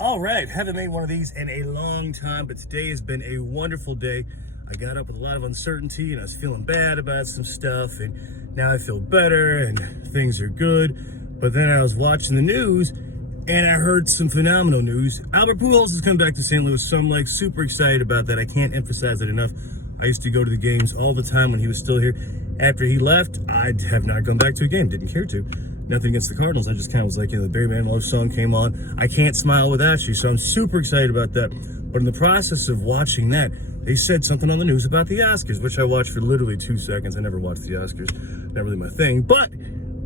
All right, haven't made one of these in a long time, but today has been a wonderful day. I got up with a lot of uncertainty and I was feeling bad about some stuff, and now I feel better and things are good. But then I was watching the news and I heard some phenomenal news. Albert Pujols is coming back to St. Louis, so I'm like super excited about that. I can't emphasize it enough. I used to go to the games all the time when he was still here. After he left, I have not gone back to a game, didn't care to. Nothing against the Cardinals. I just kind of was like, the Barry Manilow song came on. I can't smile without you. So I'm super excited about that. But in the process of watching that, they said something on the news about the Oscars, which I watched for literally 2 seconds. I never watched the Oscars. Not really my thing. But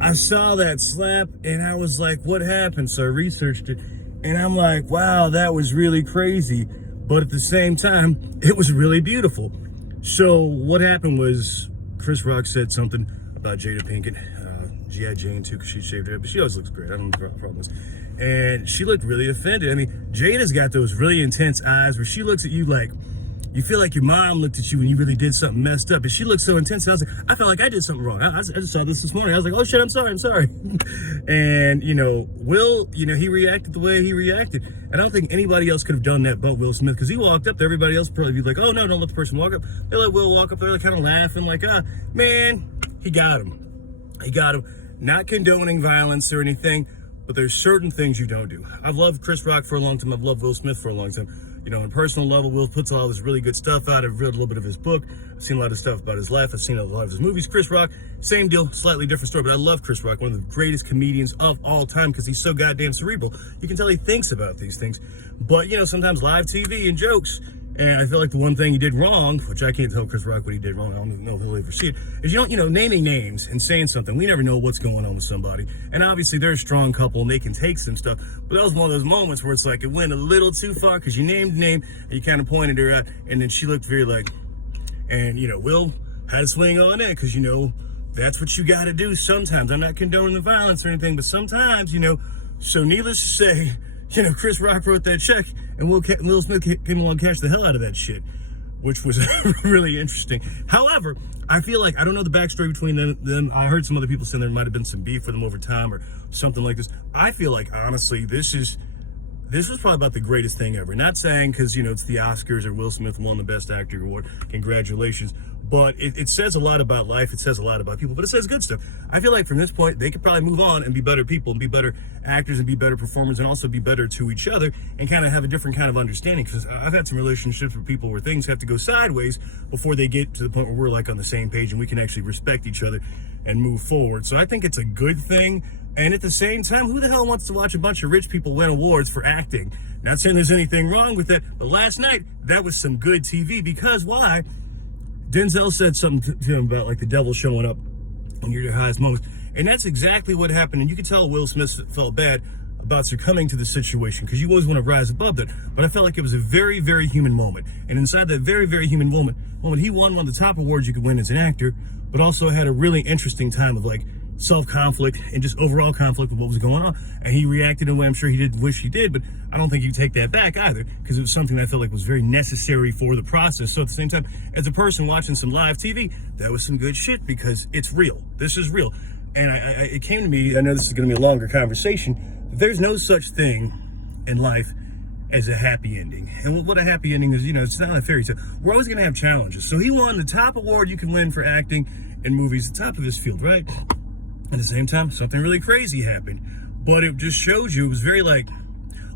I saw that slap and I was like, what happened? So I researched it and I'm like, wow, that was really crazy. But at the same time, it was really beautiful. So what happened was Chris Rock said something about Jada Pinkett. G.I. Jane too, because she shaved her head, but she always looks great. I don't know what the problem is. And she looked really offended. I mean, Jada's got those really intense eyes where she looks at you like, you feel like your mom looked at you when you really did something messed up. And she looked so intense. I was like, I felt like I did something wrong. I just saw this morning. I was like, oh shit, I'm sorry. And, Will, he reacted the way he reacted. And I don't think anybody else could have done that but Will Smith, because he walked up there. Everybody else probably be like, oh no, don't let the person walk up. They let Will walk up there, like kind of laughing, like, man, he got him. Not condoning violence or anything, but there's certain things you don't do. I've loved Chris Rock for a long time. I've loved Will Smith for a long time. On a personal level, Will puts all this really good stuff out. I've read a little bit of his book. I've seen a lot of stuff about his life. I've seen a lot of his movies. Chris Rock, same deal, slightly different story, but I love Chris Rock, one of the greatest comedians of all time, because he's so goddamn cerebral. You can tell he thinks about these things. But, sometimes live TV and jokes, and I feel like the one thing he did wrong, which I can't tell Chris Rock what he did wrong, I don't know if he'll ever see it, is naming names and saying something. We never know what's going on with somebody. And obviously they're a strong couple and they can take some stuff. But that was one of those moments where it's like it went a little too far, because you named the name and you kind of pointed her out, and then she looked very like, and Will had to swing on that, because that's what you got to do sometimes. I'm not condoning the violence or anything, but sometimes, so needless to say, Chris Rock wrote that check, and Will Smith came along and cashed the hell out of that shit, which was really interesting. However, I feel like, I don't know the backstory between them. I heard some other people saying there might have been some beef for them over time or something like this. I feel like, honestly, this was probably about the greatest thing ever. Not saying because, it's the Oscars or Will Smith won the Best Actor award. Congratulations. But it says a lot about life. It says a lot about people, but it says good stuff. I feel like from this point, they could probably move on and be better people and be better actors and be better performers and also be better to each other and kind of have a different kind of understanding. Because I've had some relationships with people where things have to go sideways before they get to the point where we're like on the same page and we can actually respect each other and move forward. So I think it's a good thing. And at the same time, who the hell wants to watch a bunch of rich people win awards for acting? Not saying there's anything wrong with that, but last night, that was some good TV. Because why? Denzel said something to him about like the devil showing up when you're at your highest moments. And that's exactly what happened. And you could tell Will Smith felt bad about succumbing to the situation, because you always want to rise above that. But I felt like it was a very, very human moment. And inside that very, very human moment, he won one of the top awards you could win as an actor, but also had a really interesting time of like self-conflict and just overall conflict with what was going on. And he reacted in a way I'm sure he didn't wish he did, but I don't think you take that back either, because it was something that I felt like was very necessary for the process. So at the same time, as a person watching some live TV, that was some good shit, because it's real. This is real. And it came to me, I know this is going to be a longer conversation, there's no such thing in life as a happy ending. And what a happy ending is, it's not a fairy tale. We're always going to have challenges. So he won the top award you can win for acting in movies, the top of his field, right? At the same time, something really crazy happened. But it just shows you, it was very like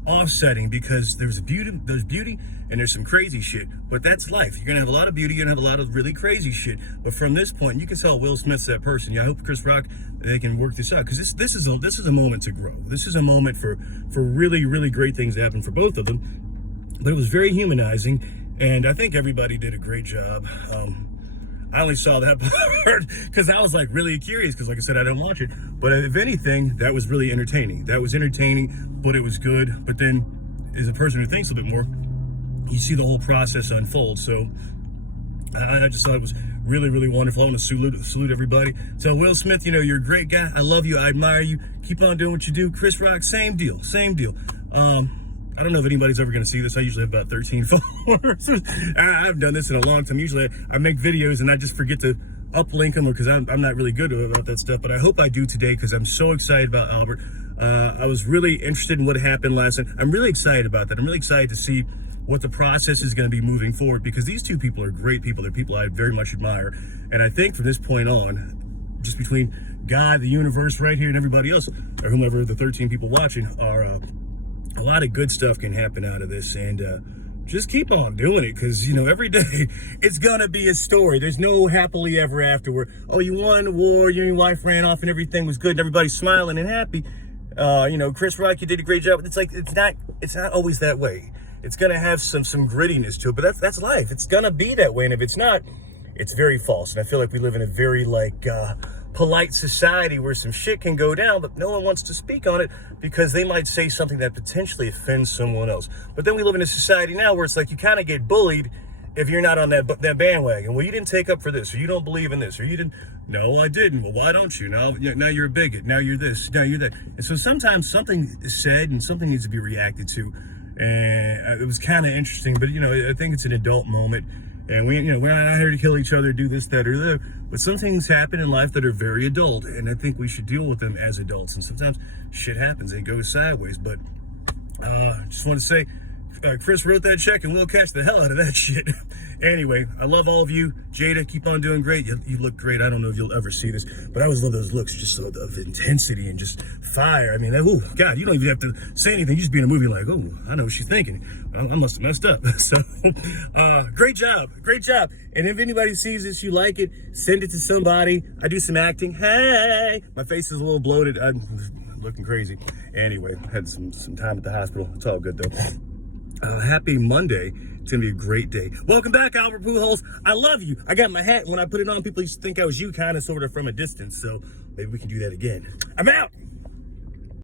offsetting, because there's beauty and there's some crazy shit. But that's life. You're gonna have a lot of beauty, you're gonna have a lot of really crazy shit. But from this point, you can tell Will Smith's that person. Yeah, I hope Chris Rock, they can work this out, because this is a moment to grow. This is a moment for really, really great things to happen for both of them. But it was very humanizing, and I think everybody did a great job. I only saw that part because I was like really curious, because like I said, I don't watch it. But if anything, that was really entertaining. That was entertaining, but it was good. But then as a person who thinks a bit more, you see the whole process unfold. So I just thought it was really, really wonderful. I want to salute everybody. So Will Smith, you're a great guy. I love you. I admire you. Keep on doing what you do. Chris Rock, same deal. I don't know if anybody's ever going to see this. I usually have about 13 followers. I haven't done this in a long time. Usually I make videos and I just forget to uplink them, because I'm not really good about that stuff. But I hope I do today, because I'm so excited about Albert. I was really interested in what happened last night. I'm really excited about that. I'm really excited to see what the process is going to be moving forward, because these two people are great people. They're people I very much admire. And I think from this point on, just between God, the universe right here, and everybody else, or whomever, the 13 people watching, are a lot of good stuff can happen out of this. And just keep on doing it, because, you know, every day it's going to be a story. There's no happily ever after where, oh, you won the war, you and your wife ran off and everything was good and everybody's smiling and happy. You know, Chris Rock, you did a great job. It's like, it's not always that way. It's going to have some grittiness to it, but that's life. It's going to be that way. And if it's not, it's very false. And I feel like we live in a very polite society where some shit can go down, but no one wants to speak on it because they might say something that potentially offends someone else. But then we live in a society now where it's like you kind of get bullied if you're not on that bandwagon. Well, you didn't take up for this, or you don't believe in this, or you didn't. No, I didn't. Well, why don't you? Now you're a bigot. Now you're this. Now you're that. And so sometimes something is said and something needs to be reacted to. And it was kind of interesting, but, you know, I think it's an adult moment. And we're not here to kill each other, do this, that, or that. But some things happen in life that are very adult, and I think we should deal with them as adults. And sometimes shit happens and it goes sideways. But just want to say, Chris wrote that check, and we'll catch the hell out of that shit. Anyway, I love all of you. Jada, keep on doing great. You look great. I don't know if you'll ever see this, but I always love those looks, just of intensity and just fire. I mean, oh, God, you don't even have to say anything. You just be in a movie like, oh, I know what she's thinking. I must have messed up. So, great job. Great job. And if anybody sees this, you like it, send it to somebody. I do some acting. Hey, my face is a little bloated. I'm looking crazy. Anyway, I had some time at the hospital. It's all good, though. Happy Monday. It's going to be a great day. Welcome back, Albert Pujols. I love you. I got my hat. When I put it on, people used to think I was you kind of sort of from a distance. So maybe we can do that again. I'm out.